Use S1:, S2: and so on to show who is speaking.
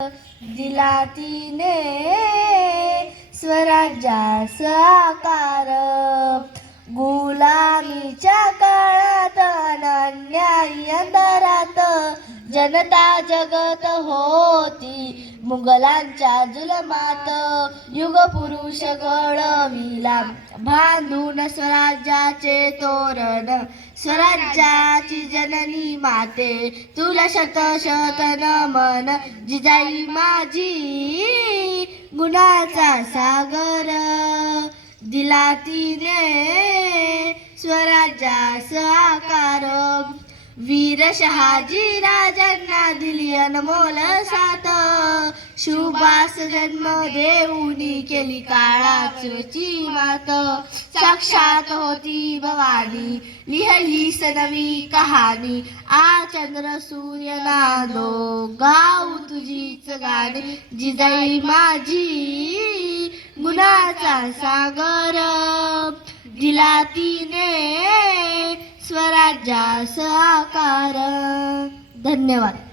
S1: दिला तिने स्वराज्यास आकार जनता जगत होती. मुघलांच्या जुलमात युग पुरुष घडविला. बांधून स्वराज्याचे तोरण. स्वराज्याची जननी माते. तुला शत शत नमन. जिजाई माझी गुणाचा सागर. दिला तिने स्वराज्यास आकार. वीर शहाजी राजांना दिली अनमोल साथ सुभाष जन्म देऊनी केली काळाची मात. साक्षात होती भवानी लिहली सनवी कहाणी. आ चंद्र सूर्य नादो गाऊ तुझीच गाणी. जिजाई माझी गुणाचा सागर. दिला तिने राजा सहकार. धन्यवाद.